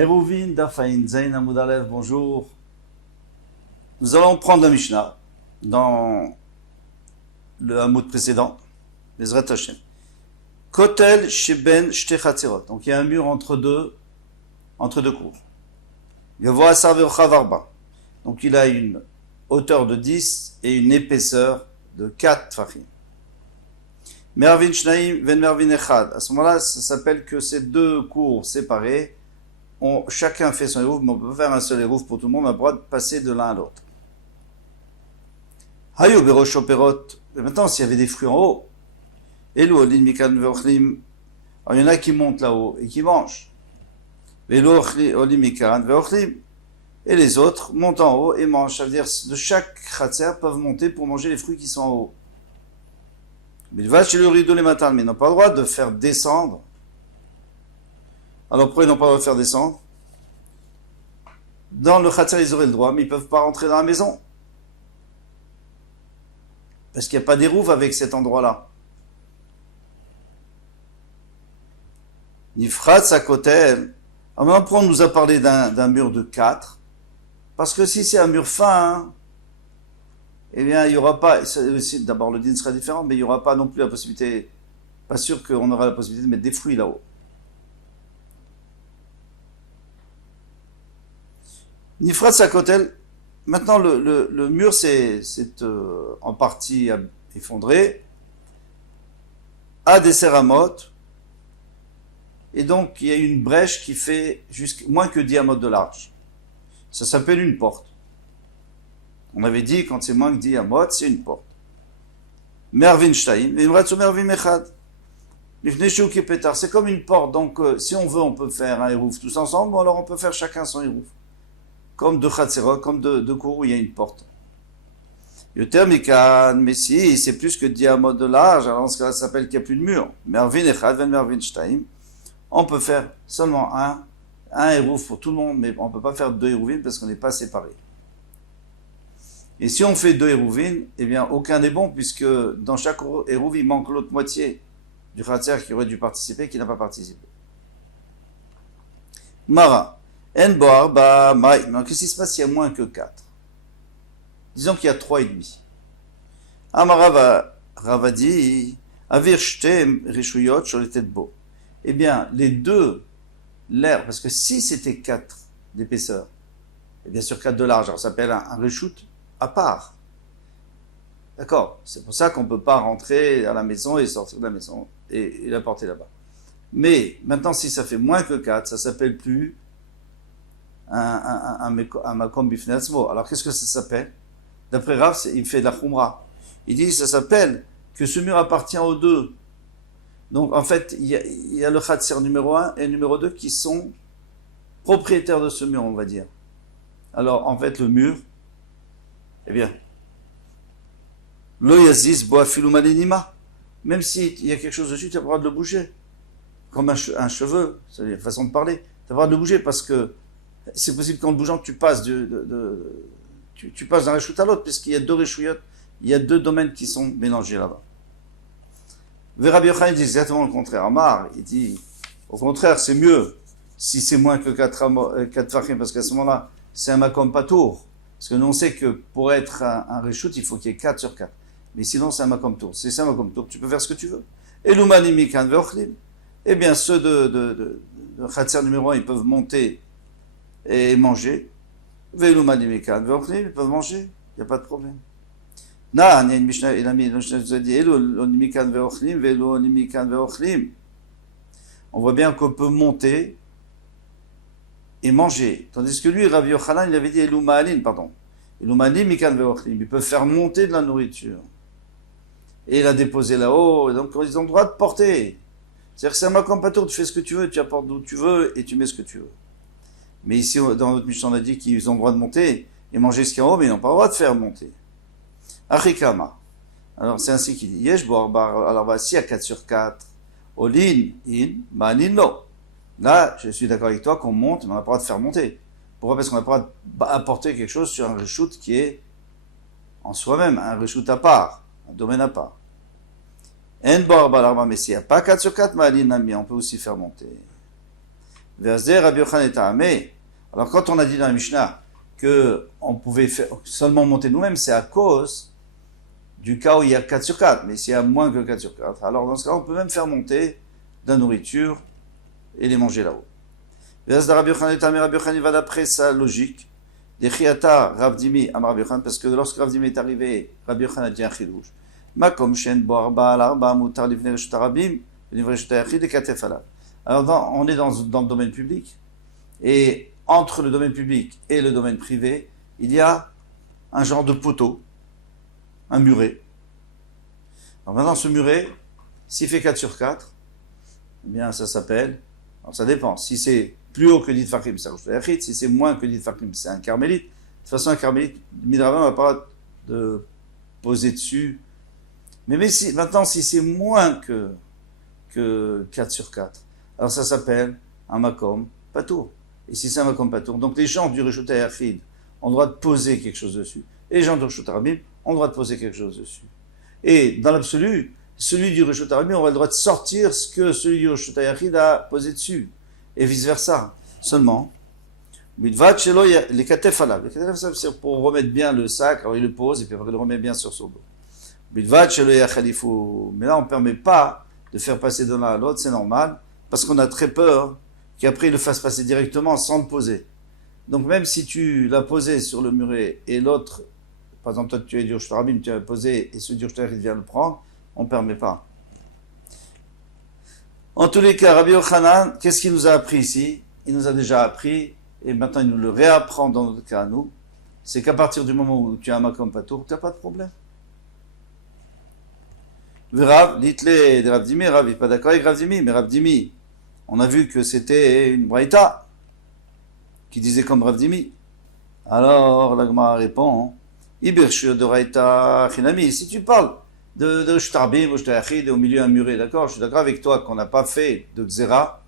Eruvin Dafain Zain Amoudalev, bonjour. Nous allons prendre la Mishnah dans le Hamoud précédent, Bezrat Hashem. Kotel Sheben Shtechatzerot. Donc il y a un mur entre deux cours. Yavo Asar Veocha Varba. Donc il a une hauteur de 10 et une épaisseur de 4 tfachim. Mervin Shnaim Ven Mervin Echad. À ce moment-là, ça s'appelle que ces deux cours séparés, chacun fait son érouf, mais on peut pas faire un seul érouf pour tout le monde, on a le droit de passer de l'un à l'autre. Hayo Berosh Perot. Et maintenant, s'il y avait des fruits en haut, Elu Olin Mikan Veochlim. Alors il y en a qui montent là-haut et qui mangent. Elu Olin Mikan Veochlim. Et les autres montent en haut et mangent. Ça veut dire de chaque khatser peuvent monter pour manger les fruits qui sont en haut. Mais il va chez le rideau les matins, mais ils n'ont pas le droit de faire descendre. Alors pourquoi ils n'ont pas le droit de faire descendre? Dans le khatser, ils auraient le droit, mais ils ne peuvent pas rentrer dans la maison. Parce qu'il n'y a pas d'érouve avec cet endroit-là. Nifrat Sakotel. Alors maintenant, on nous a parlé d'un mur de 4. Parce que si c'est un mur fin, eh bien, il n'y aura pas, d'abord le din sera différent, mais il n'y aura pas non plus la possibilité, pas sûr qu'on aura la possibilité de mettre des fruits là-haut. Nifrat Sakotel, maintenant le mur c'est en partie effondré, à des séramot, et donc il y a une brèche qui fait moins que 10 amotes de large. Ça s'appelle une porte. On avait dit, quand c'est moins que 10 amot, c'est une porte. Mervin Shtaim, Vimratsu Mervin Echad. C'est comme une porte, donc si on veut, on peut faire un hérouf tous ensemble, ou alors on peut faire chacun son hérouf. Comme deux Khatserot, comme deux cours où il y a une porte. Yoter Mikan, mais si c'est plus que 10 amot de large, alors dans ce cas-là, ça s'appelle qu'il n'y a plus de mur. Mervin Echad, Mervin Shtaim. On peut faire seulement un hérouf pour tout le monde, mais on ne peut pas faire deux hérouvines parce qu'on n'est pas séparés. Et si on fait deux hérouvines, eh bien aucun n'est bon, puisque dans chaque hérouv, il manque l'autre moitié du khatser qui aurait dû participer, qui n'a pas participé. Mara, en boar ba maï. Mais qu'est-ce qui se passe s'il y a moins que 4? Disons qu'il y a 3,5. Amara Ravadi, avir shtem rishuyot sholetet bo. Eh bien, les deux, l'air, parce que si c'était 4 d'épaisseur, et bien sûr 4 de large, alors ça s'appelle un reshoot à part. D'accord? C'est pour ça qu'on ne peut pas rentrer à la maison et sortir de la maison et la porter là-bas. Mais maintenant, si ça fait moins que 4, ça s'appelle plus un makom bifneatzmo. Alors qu'est-ce que ça s'appelle? D'après Rav, il fait de la khumra. Il dit ça s'appelle que ce mur appartient aux deux. Donc en fait, il y a le khatser numéro 1 et numéro 2 qui sont propriétaires de ce mur, on va dire. Alors en fait, le mur, eh bien, le yaziz boa filumalinima, même s'il y a quelque chose dessus, tu as le droit de le bouger. Comme un cheveu, c'est une façon de parler. Tu as le droit de le bouger parce que c'est possible qu'en le bougeant, tu passes tu passes d'un réchout à l'autre, puisqu'il y a deux réchouillottes, il y a deux domaines qui sont mélangés là-bas. Rabbi Yochanan dit exactement le contraire. Amar, il dit, au contraire, c'est mieux si c'est moins que 4 fachim, parce qu'à ce moment-là, c'est un makom patour. Parce que nous, on sait que pour être un reshoot, il faut qu'il y ait 4 sur 4. Mais sinon, c'est un makom tour. C'est ça, un makom tour. Tu peux faire ce que tu veux. Et l'umani mikan veochlim. Eh bien, ceux de khatser numéro 1, ils peuvent monter et manger. Ve'lumani mikan veochlim, ils peuvent manger. Il n'y a pas de problème. On voit bien qu'on peut monter et manger. Tandis que lui, Rabbi Yochanan, il avait dit ils peuvent faire monter de la nourriture. Et il a déposé là-haut, et donc ils ont le droit de porter. C'est-à-dire que c'est un makom patour, tu fais ce que tu veux, tu apportes d'où tu veux, et tu mets ce que tu veux. Mais ici, dans notre Mishnah, on a dit qu'ils ont le droit de monter et manger ce qu'il y a en haut, mais ils n'ont pas le droit de faire monter. Achikama. Alors c'est ainsi qu'il dit. Yesh bar. Alors voici à 4 sur 4. Olin, in, manin, no. Là, je suis d'accord avec toi qu'on monte, mais on n'a pas le droit de faire monter. Pourquoi? Parce qu'on n'a pas le droit d'apporter quelque chose sur un reshoot qui est en soi-même, un reshoot à part, un domaine à part. En bar, mais s'il n'y a pas 4 sur 4, malin, nami, on peut aussi faire monter. Ve'azdeh Rabbi Yochanan et Ta'ameh. Alors quand on a dit dans la Mishnah qu'on pouvait seulement monter nous-mêmes, c'est à cause du cas où il y a 4 sur 4. Mais s'il y a moins que 4 sur 4, alors dans ce cas, on peut même faire monter de la nourriture et les manger là-haut. Ve'azdeh Rabbi Yochanan et Ta'ameh, Rabbi Yochanan va d'après sa logique. Dechiata Rav Dimi Amar Rabbi Yochanan, parce que lorsque Rav Dimi est arrivé, Rabbi Yochanan a dit un chidouche. Makom shen bo arba al arba mutar livnei reshut harabim livnei reshut hayachid ekatef alav. Alors on est dans le domaine public, et entre le domaine public et le domaine privé, il y a un genre de poteau, un muret. Alors maintenant ce muret, s'il fait 4 sur 4, eh bien ça s'appelle, alors ça dépend, si c'est plus haut que dit Fakhim, c'est Reshut hayachid, si c'est moins que dit Fakhim, c'est un carmélite. De toute façon un carmélite, Midrabim n'a pas de poser dessus. Mais maintenant, si c'est moins que 4 sur 4, alors ça s'appelle un makom patour. Et si c'est un makom patour, donc les gens du Reshut hayachid ont le droit de poser quelque chose dessus. Et les gens du Reshut harabim ont le droit de poser quelque chose dessus. Et dans l'absolu, celui du Reshut harabim aura le droit de sortir ce que celui du Reshut hayachid a posé dessus. Et vice-versa. Seulement, les katef alav. Les katef alav, c'est pour remettre bien le sac, alors il le pose et puis après il le remet bien sur son dos. Mais là, on ne permet pas de faire passer de l'un à l'autre, c'est normal, parce qu'on a très peur qu'après il le fasse passer directement sans le poser. Donc même si tu l'as posé sur le muret et l'autre, par exemple toi tu es du Reshut harabim, tu as posé et celui du Reshut hayachid vient le prendre, on ne permet pas. En tous les cas, Rabbi Yochanan, qu'est-ce qu'il nous a appris ici? Il nous a déjà appris, et maintenant il nous le réapprend dans notre cas à nous, c'est qu'à partir du moment où tu as un makom patour, tu n'as pas de problème. Rav, dites-les de Rav Dimi, Rav n'est pas d'accord avec Rav Dimi, mais Rav Dimi, on a vu que c'était une braïta qui disait comme Rav Dimi. Alors, la Gemara répond, Ibirshur de braïta chinami, si tu parles de Reshut harabim, Reshut hayachid, au milieu un muret, d'accord, je suis d'accord avec toi qu'on n'a pas fait de xéra,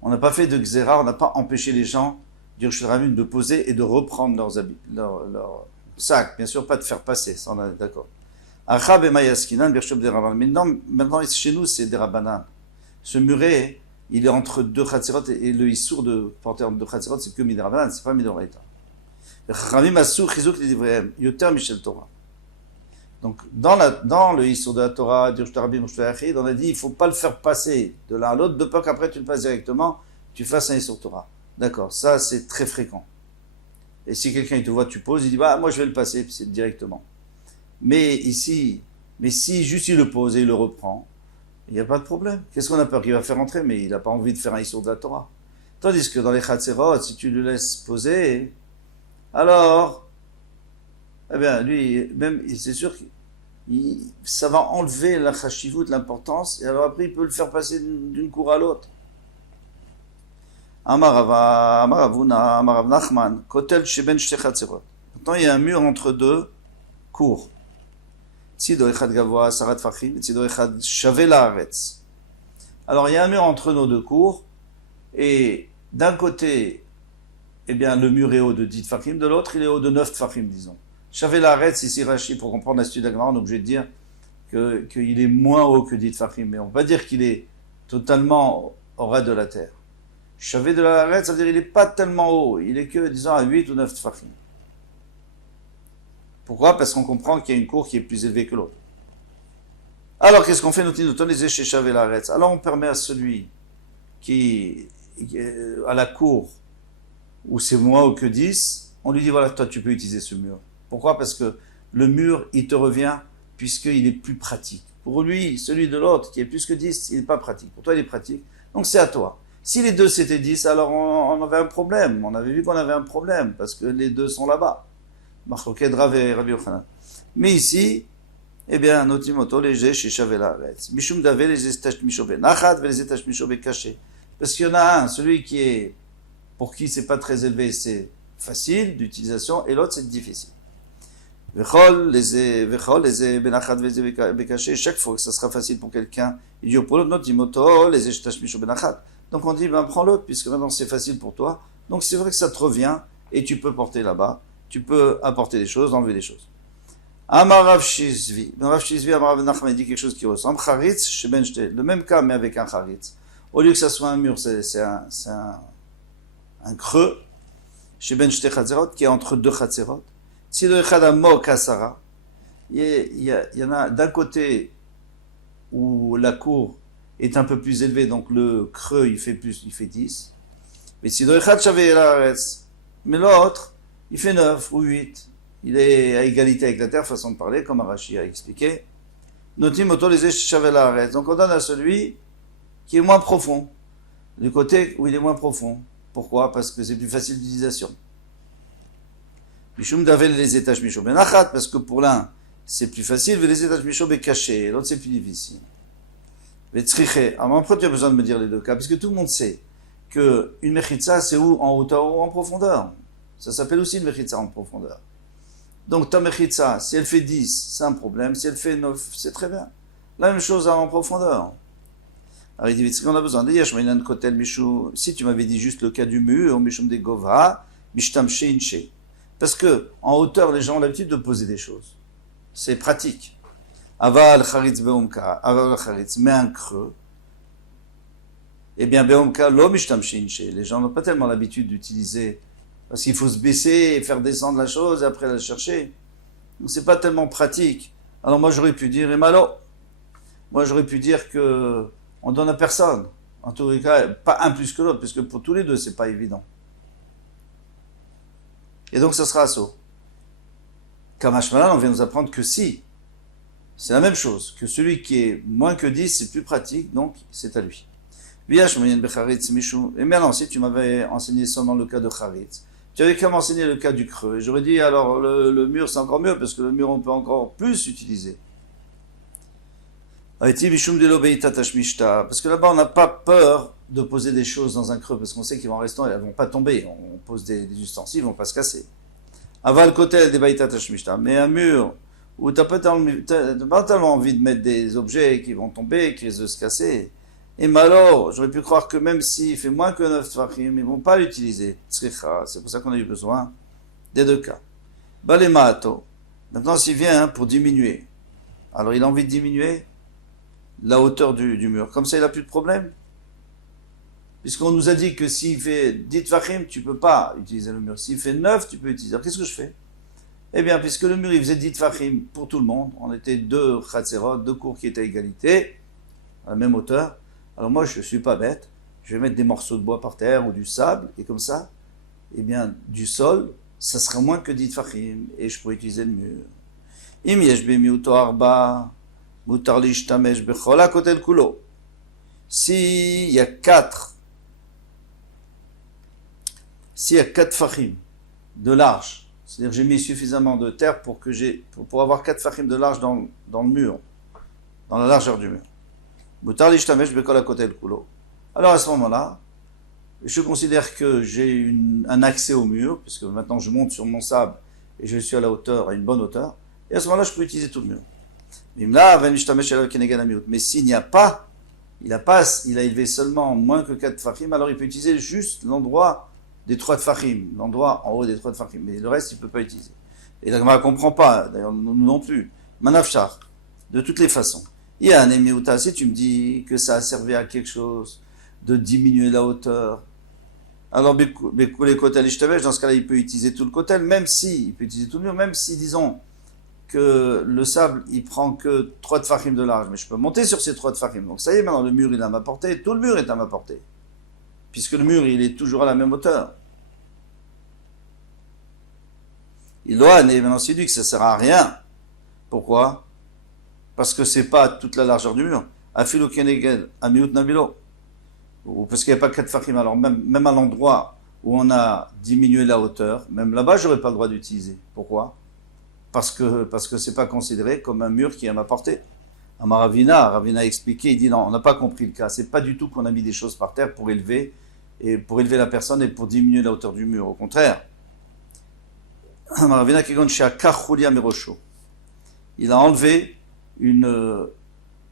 on n'a pas empêché les gens du Reshut harabim de poser et de reprendre leurs habits, leur sac, bien sûr pas de faire passer, ça on est d'accord. Maintenant, chez nous, c'est des rabbanan. Ce muret, il est entre deux chatzirot et le issour de porter entre deux chatzirot, c'est que midrabanan, c'est pas midoraita. Donc, dans le issour de la Torah, du Reshut harabim, Reshut hayachid, on a dit, il faut pas le faire passer de l'un à l'autre, de peur qu'après tu le passes directement, tu fasses un issour Torah. D'accord, ça c'est très fréquent. Et si quelqu'un il te voit, tu poses, il dit, bah, moi je vais le passer, puis c'est directement. Mais si juste il le pose et il le reprend, il n'y a pas de problème. Qu'est-ce qu'on a peur qu'il va faire entrer? Mais il n'a pas envie de faire un issour de la Torah. Tandis que dans les chatzerot, si tu le laisses poser, alors, eh bien, lui, même, c'est sûr que ça va enlever la chashivut, l'importance, et alors après, il peut le faire passer d'une cour à l'autre. Amar Rav Nachman, kotel sheben shte chatzerot. Maintenant, il y a un mur entre deux cours. Tzido echad gavoa sarat fachim, tzido echad shavel haaretz. Alors il y a un mur entre nos deux cours, et d'un côté, eh bien, le mur est haut de 10 tfachim, de l'autre, il est haut de 9 tfachim, disons. Shavel haaretz, ici Rashi, pour comprendre la suite de la Gemara, on est obligé de dire qu'il est moins haut que 10 tfachim, mais on va dire qu'il est totalement au ras de la terre. Shavel de la haaretz, ça veut dire qu'il n'est pas tellement haut, il est que, disons, à 8 ou 9 tfachim. Pourquoi? Parce qu'on comprend qu'il y a une cour qui est plus élevée que l'autre. Alors, qu'est-ce qu'on fait? Alors, on permet à celui qui à la cour où c'est moins haut que 10, on lui dit, voilà, toi, tu peux utiliser ce mur. Pourquoi? Parce que le mur, il te revient puisqu'il est plus pratique. Pour lui, celui de l'autre, qui est plus que 10, il n'est pas pratique. Pour toi, il est pratique. Donc, c'est à toi. Si les deux, c'était 10, alors on avait un problème. On avait vu qu'on avait un problème parce que les deux sont là-bas. Mais ici, eh bien, notimoto léger chez Chavelarets. Mishum davé les estaches mishobé nachad, les estaches mishobé cachés. Parce qu'il y en a un, celui qui est, pour qui c'est pas très élevé, c'est facile d'utilisation, et l'autre c'est difficile. Vechol les benachad les cachés. Chaque fois que ça sera facile pour quelqu'un, il dit pour l'autre notimoto les estaches mishobé nachad. Donc on dit, ben prends-le, puisque maintenant c'est facile pour toi. Donc c'est vrai que ça te revient, et tu peux porter là-bas. Tu peux apporter des choses, enlever des choses. Amar Rav Shizvi. Rav Shizvi, Amar Rav Nachman dit quelque chose qui ressemble. Charitz, Sheben Shte. Le même cas, mais avec un charitz. Au lieu que ça soit un mur, c'est un creux, chez Ben Shte Chatzerot, qui est entre deux Chatzerot. Si le Echad Amo Kasara, il y en a d'un côté où la cour est un peu plus élevée, donc le creux il fait 10. Mais si le Echad Shaveh Laaretz, mais l'autre, il fait 9 ou 8. Il est à égalité avec la terre, façon de parler, comme Arashi a expliqué. Notim autorisé Shaveh Laaretz. Donc on donne à celui qui est moins profond, du côté où il est moins profond. Pourquoi? Parce que c'est plus facile d'utilisation. Mishum Davel les étages Mishum Ben Achat, parce que pour l'un, c'est plus facile, mais les étages Mishum est caché, l'autre c'est plus difficile. Mais Tzriché, alors pourquoi tu as besoin de me dire les deux cas? Parce que tout le monde sait qu'une Mechitza, c'est où? En hauteur ou en profondeur. Ça s'appelle aussi une Mechitza en profondeur. Donc ta Mechitza, si elle fait 10, c'est un problème, si elle fait 9, c'est très bien. La même chose en profondeur. Alors il dit, ce qu'on a besoin de dire, si tu m'avais dit juste le cas du mur, Mishum de Govra, Mishtam Sheinche. Parce que, en hauteur, les gens ont l'habitude de poser des choses. C'est pratique. Aval Charitz Beomka, Aval Charitz, met un creux. Eh bien, Beomka, lo Mishtam Sheinche. Les gens n'ont pas tellement l'habitude d'utiliser, parce qu'il faut se baisser et faire descendre la chose et après la chercher. Donc c'est pas tellement pratique. Alors moi j'aurais pu dire, et malo. Moi j'aurais pu dire que on donne à personne. En tous les cas, pas un plus que l'autre, puisque pour tous les deux, c'est pas évident. Et donc, ça sera assaut. Kamashmalan, on vient nous apprendre que si, c'est la même chose, que celui qui est moins que 10, c'est plus pratique, donc c'est à lui. Et maintenant, si tu m'avais enseigné seulement le cas de Charitz, tu avais qu'à m'enseigner le cas du creux. Et j'aurais dit, alors, le mur, c'est encore mieux, parce que le mur, on peut encore plus utiliser. Parce que là-bas, on n'a pas peur de poser des choses dans un creux, parce qu'on sait qu'ils vont rester, elles ne vont pas tomber. On pose des ustensiles, ils ne vont pas se casser. Aval kotel de baitat hashmishta. Mais un mur où tu n'as pas tellement envie de mettre des objets qui vont tomber, qui risquent de se casser. Et malheur, j'aurais pu croire que même s'il fait moins que 9 tfachim, ils ne vont pas l'utiliser. Tzricha, c'est pour ça qu'on a eu besoin des deux cas. Balemato. Maintenant, s'il vient pour diminuer, alors il a envie de diminuer la hauteur du mur. Comme ça, il n'a plus de problème. Puisqu'on nous a dit que s'il fait 10 tfachim, tu ne peux pas utiliser le mur. S'il fait 9, tu peux utiliser. Alors, qu'est-ce que je fais? Eh bien, puisque le mur, il faisait 10 tfachim pour tout le monde, on était deux chatzerot, deux cours qui étaient à égalité, à la même hauteur. Alors moi, je ne suis pas bête. Je vais mettre des morceaux de bois par terre ou du sable, et comme ça, eh bien, du sol, ça sera moins que 10 tfachim, et je pourrais utiliser le mur. Im yesh b'miuto arba, mutar lishtamesh bechol hakotel kulo. S'il y a 4 fachim de large, c'est-à-dire que j'ai mis suffisamment de terre pour avoir 4 fachim de large dans le mur, dans la largeur du mur. Alors à ce moment-là, je considère que j'ai un accès au mur, puisque maintenant je monte sur mon sable et je suis à une bonne hauteur, et à ce moment-là je peux utiliser tout le mur. Mais s'il n'y a pas, il a élevé seulement moins que 4 fachim, alors il peut utiliser juste l'endroit des 3 tfachim, l'endroit en haut des 3 tfachim, mais le reste il ne peut pas utiliser. Et la Gemara ne comprend pas, d'ailleurs nous non plus. Manafshar, de toutes les façons. Il y a un émiouta, si tu me dis que ça a servi à quelque chose de diminuer la hauteur, alors les kotel ishtamesh, dans ce cas-là il peut utiliser tout le kotel, il peut utiliser tout le mur, même si disons que le sable il prend que 3 tfachim de large, mais je peux monter sur ces 3 tfachim. Donc ça y est, maintenant le mur il est à ma portée, tout le mur est à ma portée. Puisque le mur, il est toujours à la même hauteur. Il doit, mais maintenant c'est dit que ça ne sert à rien. Pourquoi? Parce que c'est pas toute la largeur du mur. Afilu keneged, amiut nabilo. Ou parce qu'il n'y a pas 4 fachim. Alors même à l'endroit où on a diminué la hauteur, même là-bas, j'aurais pas le droit d'utiliser. Pourquoi? Parce que c'est pas considéré comme un mur qui est à ma portée. Ravina a expliqué, il dit non, on n'a pas compris le cas. C'est pas du tout qu'on a mis des choses par terre pour élever la personne et pour diminuer la hauteur du mur. Au contraire, il a enlevé une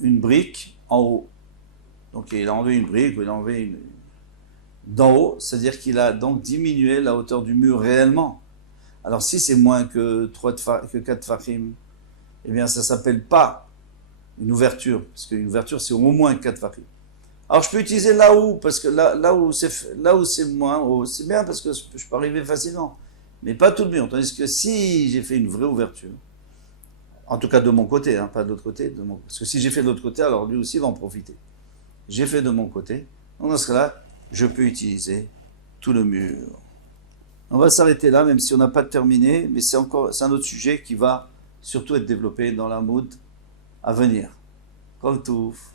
brique en haut. Donc il a enlevé une brique, ou il a enlevé d'en haut, c'est-à-dire qu'il a donc diminué la hauteur du mur réellement. Alors si c'est moins que 4 fachim, eh bien ça ne s'appelle pas une ouverture, parce qu'une ouverture c'est au moins 4 fachim. Alors je peux utiliser là où, parce que là où c'est moins haut, c'est bien parce que je peux arriver facilement. Mais pas tout le mur. Tandis que si j'ai fait une vraie ouverture, en tout cas de mon côté, hein, pas de l'autre côté, parce que si j'ai fait de l'autre côté, alors lui aussi va en profiter. J'ai fait de mon côté. Donc dans ce cas-là, je peux utiliser tout le mur. On va s'arrêter là, même si on n'a pas terminé, mais c'est un autre sujet qui va surtout être développé dans la mood à venir. Kol Touf.